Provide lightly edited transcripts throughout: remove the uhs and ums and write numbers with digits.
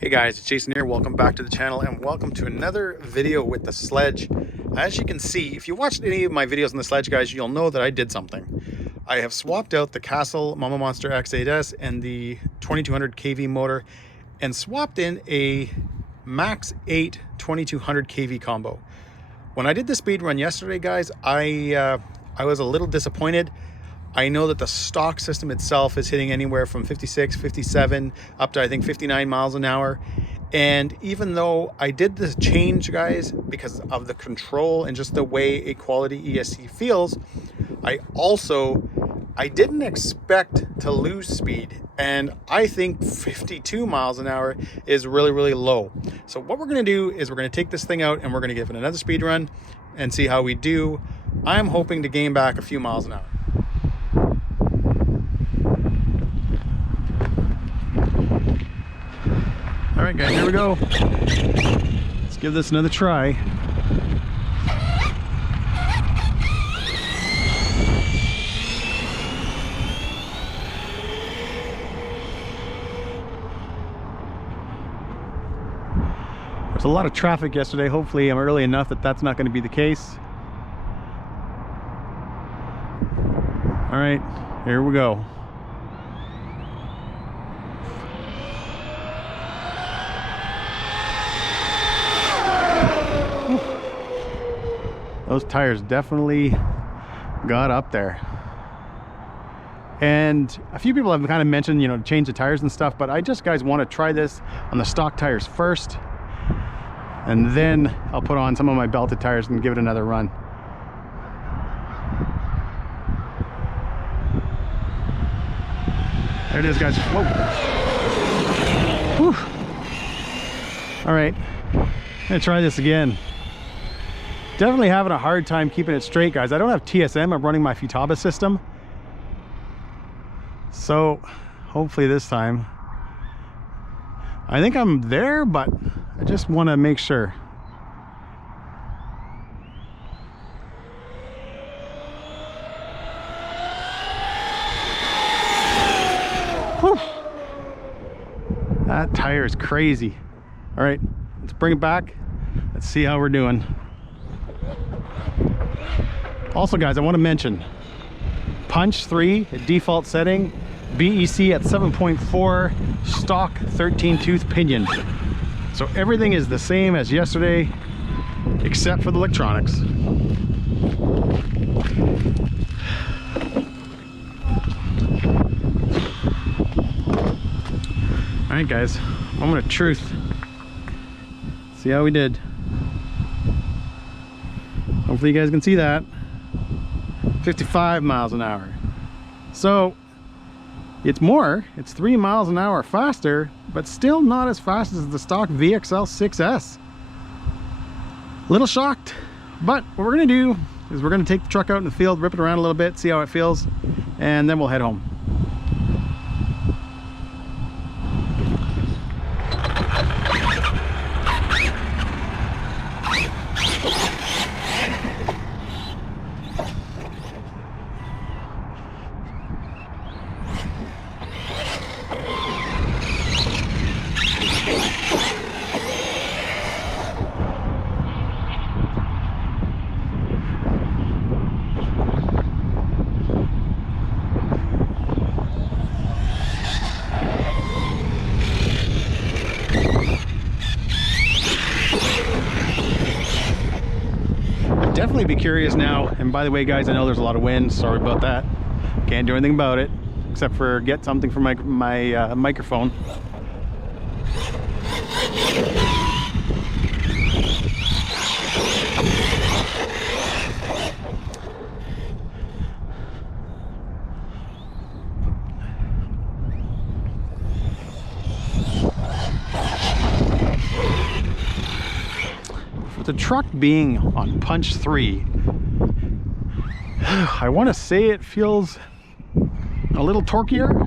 Hey guys, it's Jason here. Welcome back to the channel and welcome to another video with the Sledge. As you can see, if you watched any of my videos on the Sledge, guys, you'll know that I did something. I have swapped out the Castle Mama Monster X8S and the 2200 kV motor and swapped in a Max8 2200 kV combo. When I did the speed run yesterday, guys, I was a little disappointed. I know that the stock system itself is hitting anywhere from 56, 57, up to I think 59 miles an hour. And even though I did the change, guys, because of the control and just the way a quality ESC feels, I didn't expect to lose speed. And I think 52 miles an hour is really, really low. So what we're gonna do is we're gonna take this thing out and we're gonna give it another speed run and see how we do. I'm hoping to gain back a few miles an hour. All right, guys, here we go. Let's give this another try. There's a lot of traffic yesterday. Hopefully I'm early enough that that's not going to be the case. All right, here we go. Those tires definitely got up there. And a few people have kind of mentioned, you know, to change the tires and stuff, but I just, guys, want to try this on the stock tires first. And then I'll put on some of my belted tires and give it another run. There it is, guys. Whoa. Whew. All right, I'm gonna try this again. Definitely having a hard time keeping it straight, guys. I don't have TSM. I'm running my Futaba system. So hopefully this time, I think I'm there, but I just want to make sure. Whew. That tire is crazy. All right, let's bring it back. Let's see how we're doing. Also, guys, I want to mention punch 3 default setting, BEC at 7.4, stock 13 tooth pinion. So everything is the same as yesterday except for the electronics. All right, guys, moment of truth. See how we did. Hopefully you guys can see that. 55 miles an hour. So it's 3 miles an hour faster, but still not as fast as the stock VXL 6S. A little shocked, but what we're gonna do is we're gonna take the truck out in the field, rip it around a little bit, see how it feels, and then we'll head home. Definitely be curious now. And by the way, guys, I know there's a lot of wind. Sorry about that. Can't do anything about it except for get something from my microphone. The truck being on punch 3, I want to say it feels a little torquier.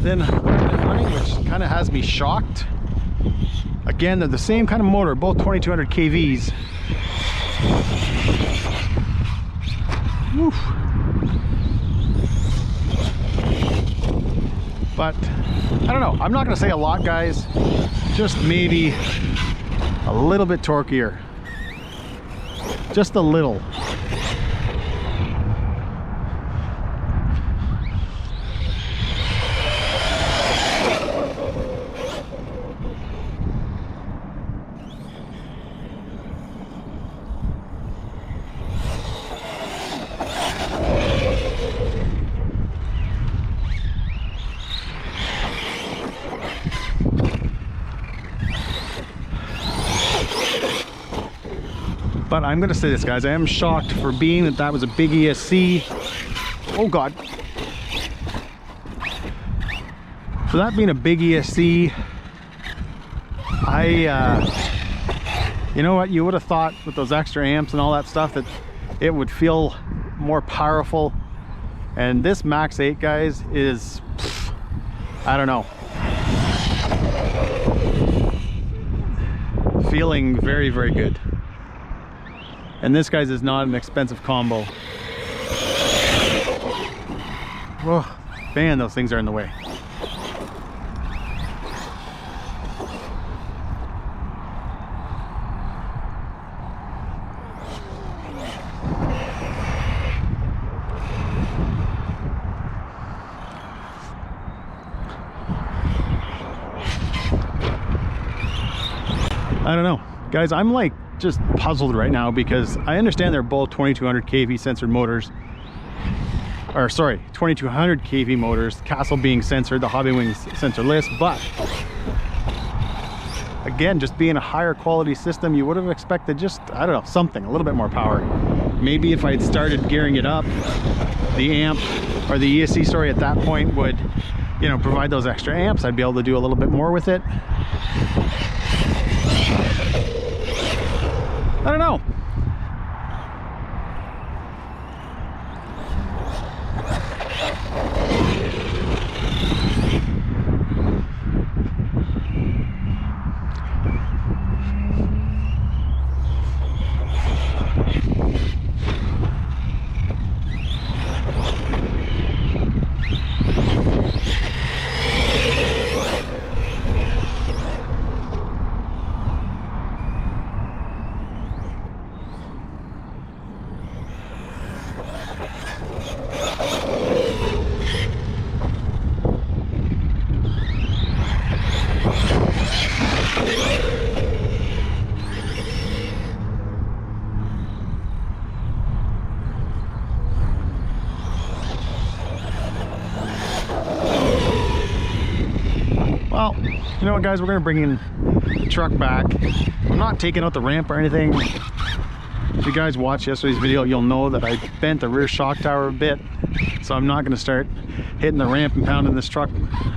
Then running, which kind of has me shocked. Again, they're the same kind of motor, both 2200 kVs. Woof. But I don't know, I'm not gonna say a lot, guys, just maybe a little bit torquier, just a little. But I'm gonna say this, guys, I am shocked for being that was a big ESC. Oh God. For that being a big ESC, you know what, you would have thought with those extra amps and all that stuff that it would feel more powerful. And this Max8, guys, is, I don't know, feeling very, very good. And this, guys, is not an expensive combo. Oh, man, those things are in the way. I don't know, guys, I'm like just puzzled right now because I understand they're both 2200 kV censored motors, or sorry, 2200 kV motors, Castle being censored, the Hobbywing sensorless, but again, just being a higher quality system, you would have expected just, I don't know, something, a little bit more power. Maybe if I had started gearing it up, the amp or the ESC, sorry, at that point would, you know, provide those extra amps. I'd be able to do a little bit more with it. I don't know. Well, you know what, guys, we're gonna bring in the truck back. I'm not taking out the ramp or anything. If you guys watched yesterday's video, you'll know that I bent the rear shock tower a bit, so I'm not gonna start hitting the ramp and pounding this truck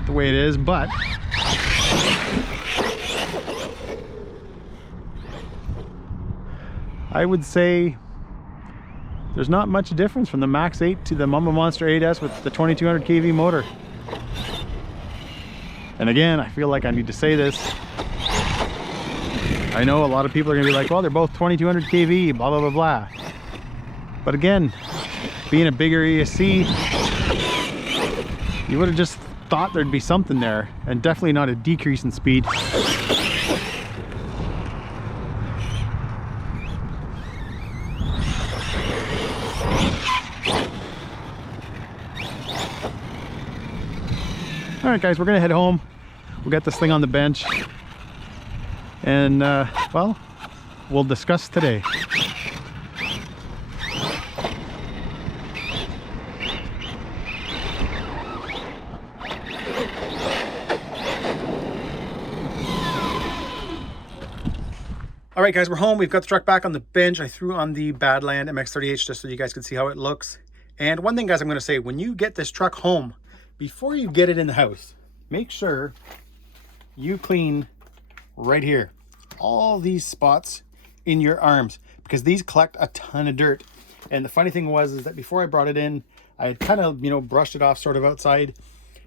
the way it is, but I would say there's not much difference from the Max8 to the Mama Monster 8S with the 2200 kV motor. And again, I feel like I need to say this. I know a lot of people are gonna be like, well, they're both 2200 kV, blah, blah, blah, blah. But again, being a bigger ESC, you would have just thought there'd be something there, and definitely not a decrease in speed. All right, guys, we're gonna head home. We'll get this thing on the bench, and well, we'll discuss today. All right, guys, we're home. We've got the truck back on the bench. I threw on the Badland MX-30H just so you guys can see how it looks. And one thing, guys, I'm gonna say, when you get this truck home, before you get it in the house, make sure you clean right here, all these spots in your arms, because these collect a ton of dirt. And the funny thing was is that before I brought it in, I had kind of, you know, brushed it off sort of outside,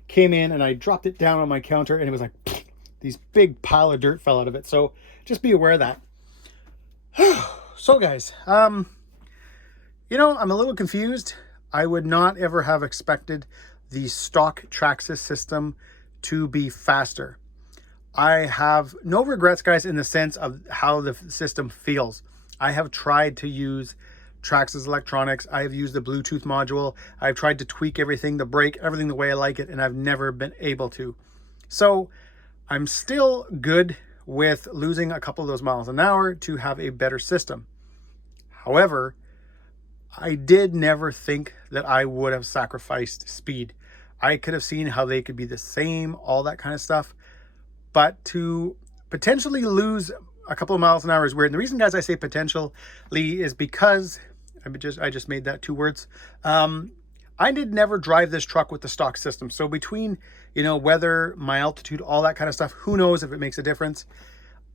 came in and I dropped it down on my counter, and it was like these big pile of dirt fell out of it. So just be aware of that. So guys, you know, I'm a little confused. I would not ever have expected the stock Traxxas system to be faster. I have no regrets, guys, in the sense of how the system feels. I have tried to use Traxxas electronics. I have used the Bluetooth module. I've tried to tweak everything, the brake, everything the way I like it, and I've never been able to. So I'm still good with losing a couple of those miles an hour to have a better system. However, I did never think that I would have sacrificed speed. I could have seen how they could be the same, all that kind of stuff. But to potentially lose a couple of miles an hour is weird. And the reason, guys, I say potentially is because I just made that 2 words. I did never drive this truck with the stock system. So between, you know, weather, my altitude, all that kind of stuff, who knows if it makes a difference.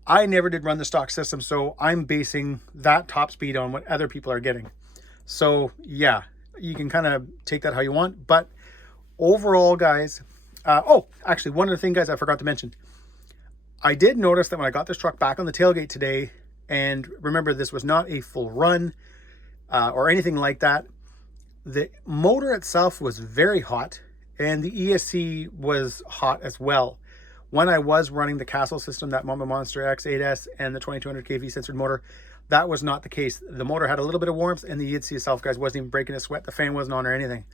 I never did run the stock system, so I'm basing that top speed on what other people are getting. So yeah, you can kind of take that how you want. But overall, guys, oh, actually, one other thing, guys, I forgot to mention. I did notice that when I got this truck back on the tailgate today, and remember, this was not a full run or anything like that. The motor itself was very hot, and the ESC was hot as well. When I was running the Castle system, that Mama Monster X8S and the 2200 kV censored motor, that was not the case. The motor had a little bit of warmth, and the ESC itself, guys, wasn't even breaking a sweat. The fan wasn't on or anything.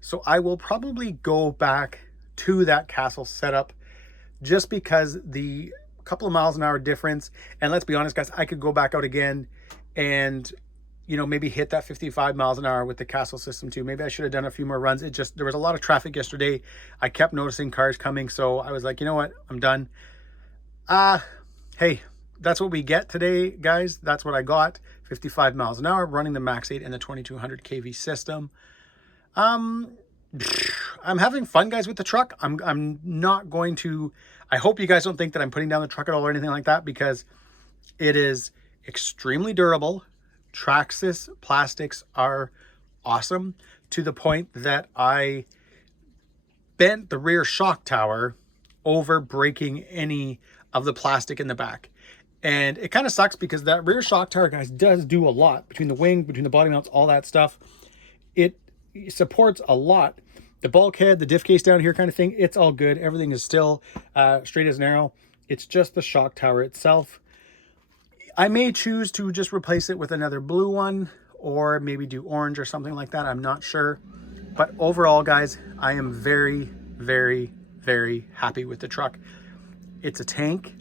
So I will probably go back to that Castle setup just because the couple of miles an hour difference. And let's be honest, guys, I could go back out again and, you know, maybe hit that 55 miles an hour with the Castle system too. Maybe I should have done a few more runs. There was a lot of traffic yesterday. I kept noticing cars coming. So I was like, you know what? I'm done. Hey, that's what we get today, guys. That's what I got. 55 miles an hour running the Max8 and the 2200 kV system. I'm having fun, guys, with the truck. I'm not going to, I hope you guys don't think that I'm putting down the truck at all or anything like that, because it is extremely durable. Traxxas plastics are awesome, to the point that I bent the rear shock tower over breaking any of the plastic in the back. And it kind of sucks because that rear shock tower, guys, does do a lot between the wing, between the body mounts, all that stuff. It supports a lot. The bulkhead, the diff case down here kind of thing, it's all good. Everything is still straight as an arrow. It's just the shock tower itself. I may choose to just replace it with another blue one, or maybe do orange or something like that. I'm not sure. But overall, guys, I am very, very, very happy with the truck. It's a tank.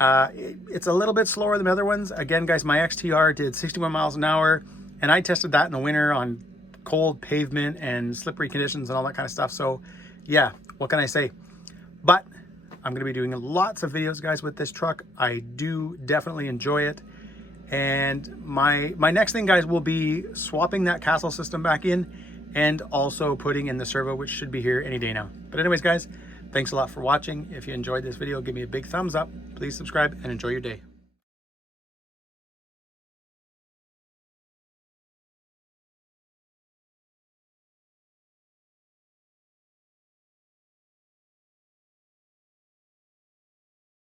It's a little bit slower than the other ones. Again, guys, my XTR did 61 miles an hour, and I tested that in the winter on cold pavement and slippery conditions and all that kind of stuff. So yeah, what can I say? But I'm going to be doing lots of videos, guys, with this truck. I do definitely enjoy it. And my next thing, guys, will be swapping that Castle system back in, and also putting in the servo, which should be here any day now. But anyways, guys, thanks a lot for watching. If you enjoyed this video, give me a big thumbs up. Please subscribe and enjoy your day.